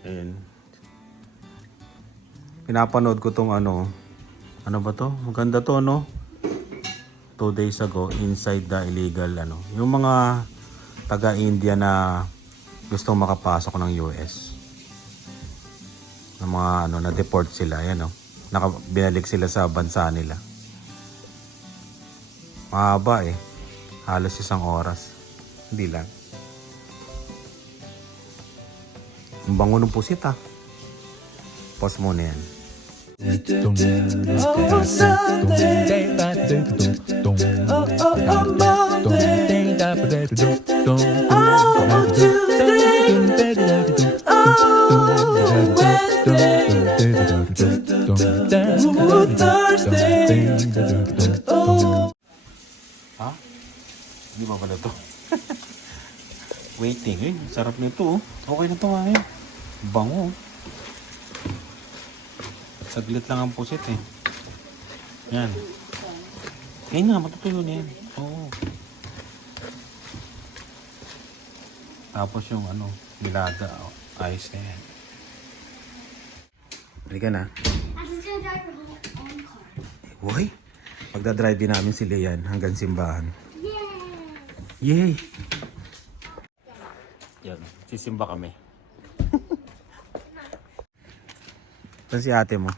Ayan. Pinapanood ko tong ano ba to? Maganda to, no? 2 days ago, Inside the Illegal, ano. Yung mga taga-India na gustong makapasok ng US. Ng mga ano, na-deport sila, yan, no? Binalik sila sa bansa nila. Mahaba eh. Halos 1 oras. Hindi lang. Ang bango ng pusit, ha? Pause muna yan. Oh, Sunday. Oh, Monday. Oh, Tuesday. Oh, Wednesday. Oh, Thursday. Oh. Ha? Hindi ba pala to? Waiting eh. Sarap nito, oh. Okay na to, ngayon. Bango. Saglit lang ang pusit eh. Yan. Ayun na, matutuyo na yan. Oo. Tapos yung ano, nilaga. Ayos na yan. Halika na. I'm just gonna drive your own car. Uy, magdadrive din namin si Leanne hanggang simbahan. Yay! Yay! Yan, sisimba kami. Saan si ate mo?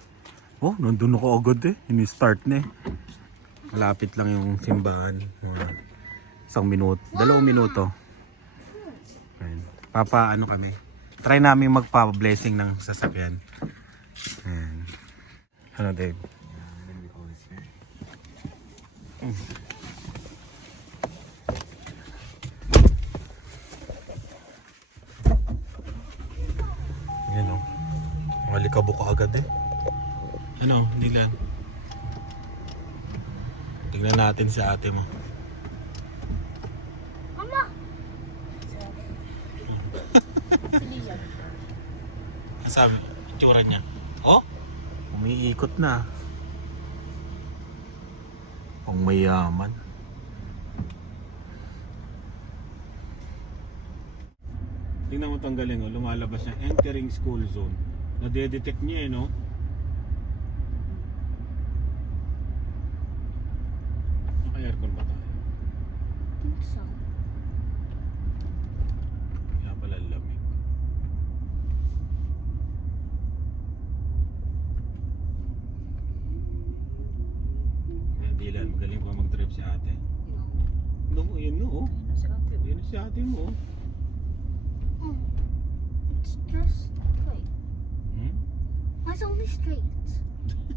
Oh, nandun ako agad eh. Ini-start na eh. Malapit lang yung simbahan. Mga 1 minuto, 2 minuto. Ayan. Ano kami. Try namin magpa-blessing ng sasakyan. Ayan. Ano, Dave? Ayan o. Malikabok ka agad eh. Ano, hindi lang. Tingnan natin si ate mo. Mama! Ang sabi, itsura niya. Oh, umiikot na. Pang mayaman. Tingnan mo tong galing, oh. Lumalabas niya. Entering school zone. Nade-detect niya eh, no? Naka-aircon ba tayo? I think so. Kaya pala lamig. Dilan, magaling pa mag-drive si ate. No, yun no. Yun si ate mo. It's just straight. Hmm? It's only straight.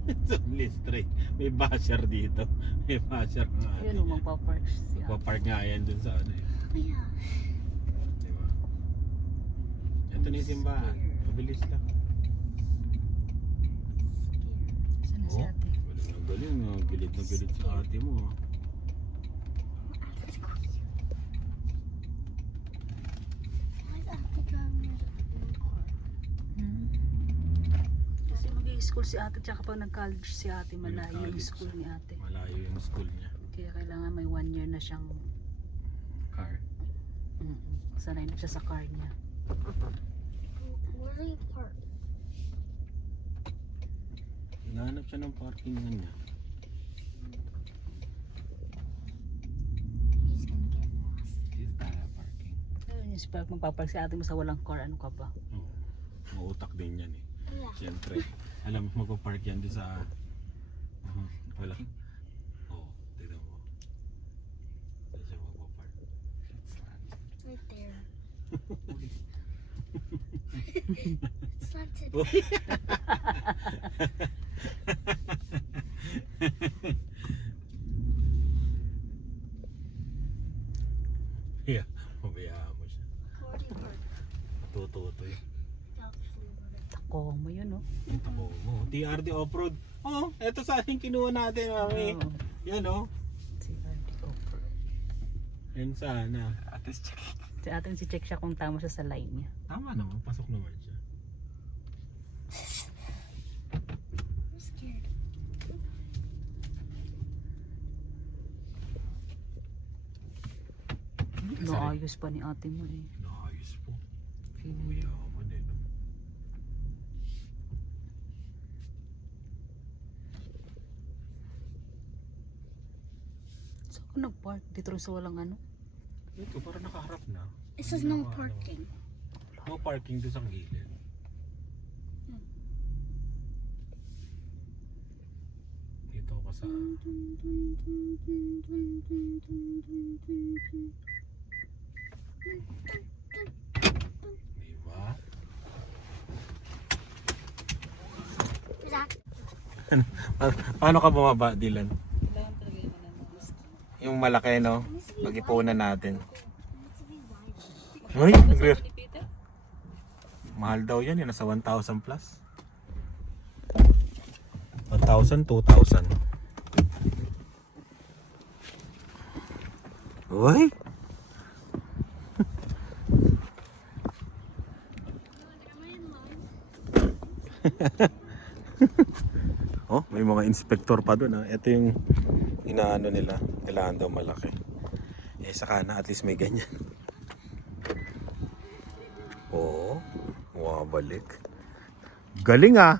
It's only straight. May basher dito. May basher nga ate. Ayun, magpapark siya. Papark nga yan dun sa ano eh. Oh, yeah. Diba? Ito na yung simbahan. Mabilis lang. Saan na si Oh, ate? galing na galing. Gilit na gilit sa ate mo. Why is Ate driving his own car? Kasi mag-i-school si ate, tsaka pag nag-college si ate, malayo yung Nag-college school siya. ni ate. Malayo yung school niya. Kaya kailangan may 1 year na siyang Car. sanay na siya sa car niya. Where do you park? Hinahanap siya ng parking na niya. He's gonna get lost. Is para parking. Ayun yung pag magpapark si ate mo sa walang car, ano ka ba? Oo. Mautak din yan eh. Yeah. Siyempre. Alam mo magpapark yan doon sa... wala. Oo, tignan mo. Saan siya magpapark? Right there. It's slanted. Yeah, mabayaan mo siya. Where do you park? Tututoy. Tako mo yun, no? Ito ko mo. TRD Off-Road. Oh, eto sa ating kinuha natin, mami. Oo. Yan oh. Si ate offer. Yan sana. Si ate si check siya kung tama siya sa line niya. Tama naman, pasok naman siya. I'm scared. Naayos pa ni ate mo eh. Naayos po. Feeling Mayaman eh. No? Ako nag-park dito rin sa walang ano. Ito, parang nakaharap na. It says no parking. No parking doon sa gilid. Dito ka sa... Diba? Paano ka bumaba, Dylan? Kailangan talaga yung ano. Yung malaki, no? Pag-ipunan natin. Uy, Ni Peter? mahal daw yan. Yan nasa 1,000 plus. 1,000, 2,000. Uy! Oh, may mga inspector pa doon. Ito yung inaano nila. Kailangan daw malaki. Eh, saka na at least may ganyan. Oo. Bumabalik. Galing ah.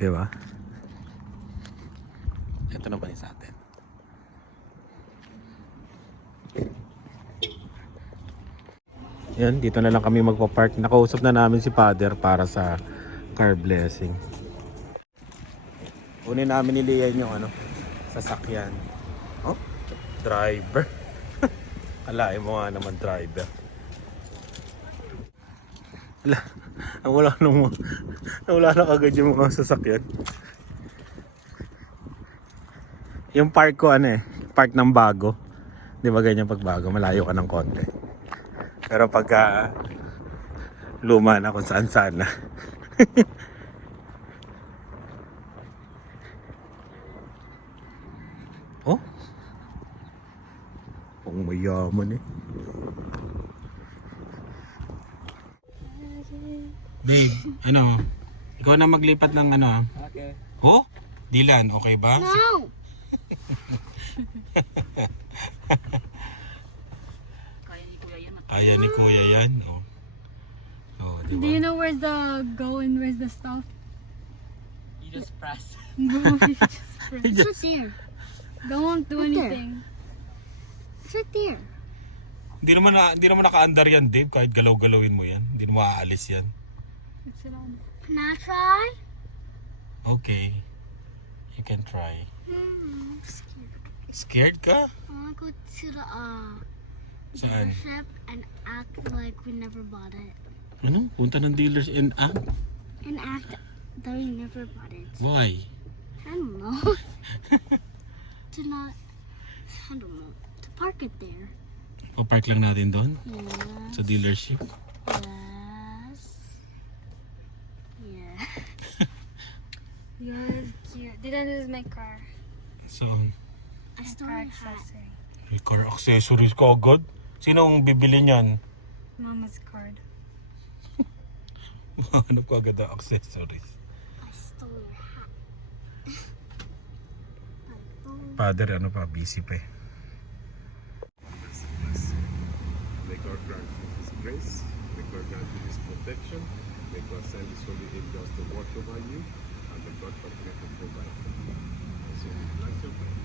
Diba? Ito na ba sa atin? Yan, dito na lang kami magpa-park. Nakausap na namin si Father para sa car blessing. Kunin namin ni Lian yung ano, sasakyan. Oh, driver. Alain mo nga naman driver. Wala na kagad yung mga sasakyan. Yung park ko ano eh, park ng bago. Di ba ganyan pag bago, malayo ka ng konti. Pero pagka luma na kung saan saan na. Oh? Kung mayaman eh. Babe, ano? Ikaw na maglipat ng ano ah. Okay. Oh? Dylan, okay ba? No! Kaya ni Kuya yan. Kaya ni Kuya yan. Oh. Oh, Do you know where's the go and where's the stuff? You just press. No, you just press. He It's just- right there. Don't do Right there. anything. It's right there. Hindi naman naka-andar yan, Dave. Kahit galaw-galawin mo yan. Hindi mo maaalis yan. It's on. Can I try? Okay. You can try. I'm scared. Scared ka? I wanna go to the Saan? dealership and act like we never bought it. Ano? Punta ng dealers and And act that we never bought it. Why? I don't know. To not, I don't know. To park it there. Papark lang natin doon Yes. sa dealership. Yes. Yeah. You're cute. Dylan, this is my car. So, I stole Car your hat. accessory. may car accessories ka agad? Sino ang bibili niyan? Mama's card. Ano ka agad ang accessories? I stole your hat. I stole. Father, ano pa? Busy pa eh. May God grant you His grace, may God grant you His protection, may God send His holy angels to watch over you, and may God continue to provide for you. So we bless your prayer.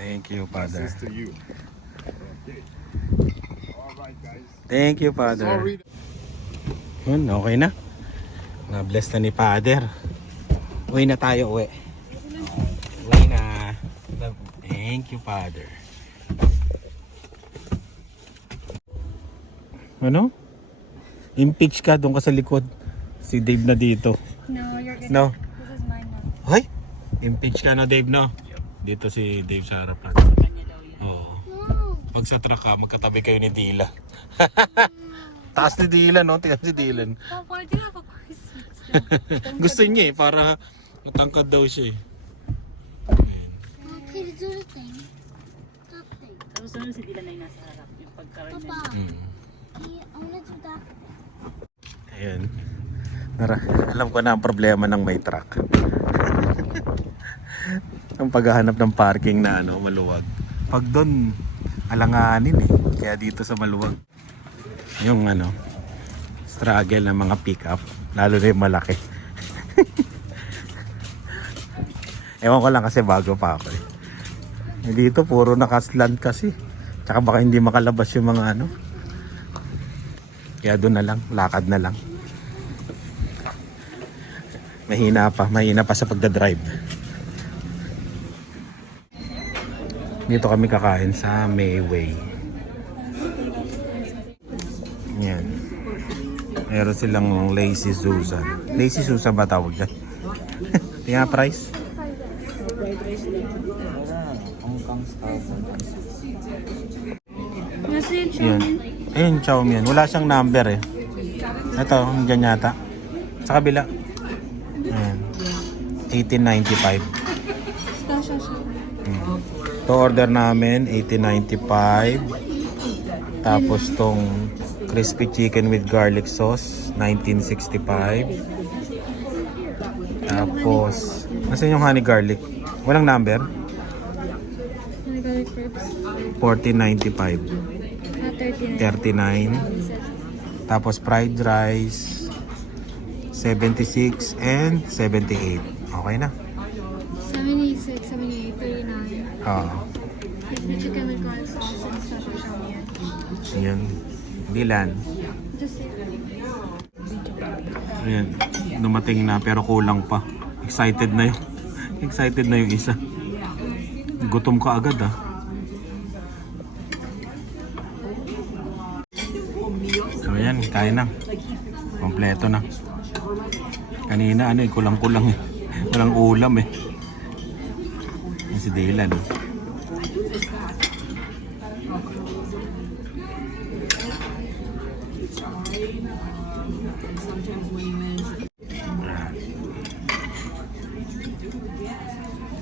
Thank you, Father. Blessings to you. Okay. All right, guys. Thank you, Father. Sorry. Yun, okay na. Na-bless na ni Father. Uwi na tayo, uwi. Uwi na. Thank you, Father. Ano? Impeach ka, doon ka sa likod. Si Dave na dito. No, you're good. No? This is mine now. Hoy! Impeach ka na, Dave, no? Dito si Dave sa harapan. Oo. Pag sa truck ka, magkatabi kayo ni Dylan. Taas ni Dylan, no? Tingnan si Dylan. Oh, why do you have a Christmas? Gusto niya eh, para matangkad daw siya eh. Okay, do the thing. That thing. Tapos naman si Dylan ay nasa harap. Yung pagkaroon niya. Papa, Mm. I wanna do that. Ayan. Alam ko na ang problema ng may truck. Ang paghahanap ng parking na maluwag. Pag doon, alanganin eh. Kaya dito sa maluwag, yung struggle ng mga pick-up, lalo na yung malaki. Ewan ko lang kasi bago pa ako eh. Dito puro nakaslant kasi. Tsaka baka hindi makalabas yung mga Kaya doon na lang, lakad na lang. Mahina pa sa pagdadrive. Dito kami kakain sa Mayway. Yan. Meron silang Lazy Susan. Lazy Susan ba tawag dyan? Tingnan price. Nasa yung Yan. Ayun, chow mein. Wala siyang number eh. Ito, dyan yata. Sa kabila. Ayan. 1895. special siya. To order namin, 1895. Tapos tong crispy chicken with garlic sauce, 1965. Tapos, nasan yung honey garlic? Walang number? Ano garlic crepes? 1495. Ah, 39. 39. Tapos fried rice, 76 and 78. Okay na. 76, 78, 39. Oo. Crispy chicken with garlic sauce and special chow mein. Ayan. Dilan. Just say Ayan. Dumating na pero kulang pa. Excited na yun. Excited na yung isa. Gutom ka agad ah. So ayan, kain na. Kompleto na. Kanina kulang-kulang eh. Walang ulam eh. Yan si Dylan.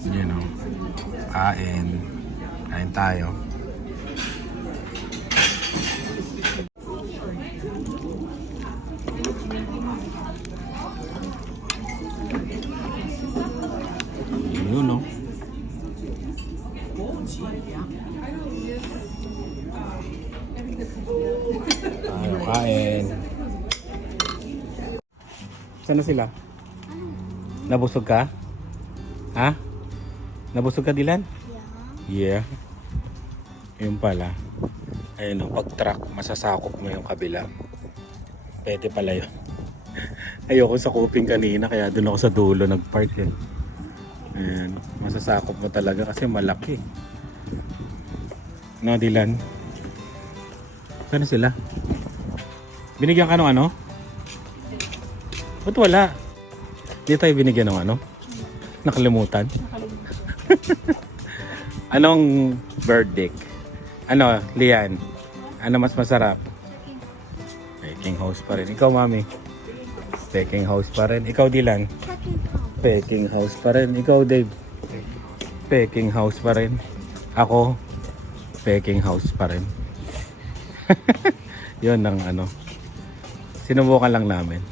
Yan o. Kain. Kain tayo. Yun o. Tayo kain. Saan na sila? Nabusog ka? Ha? Nabusog ka, Dylan? Yeah. Yun pala. Ayun o, pag truck, masasakop mo yung kabila. Pwede pala yun. Ayoko sa kuping kanina, kaya doon ako sa dulo nagpark eh. Ayan, masasakop mo talaga kasi malaki. No, Dylan? Saan na sila? Binigyan ka ng ano? Ba't wala? Di tayo binigyan ng ano? Nakalimutan? Anong verdict? Ano, Lian? Ano mas masarap? Peking house pa rin. Ikaw, Mami? Peking house pa rin. Ikaw, Dylan? Peking house pa rin. Ikaw, Dave? Peking house pa rin. Ako? Peking house pa rin. Yun ang sinubukan lang namin.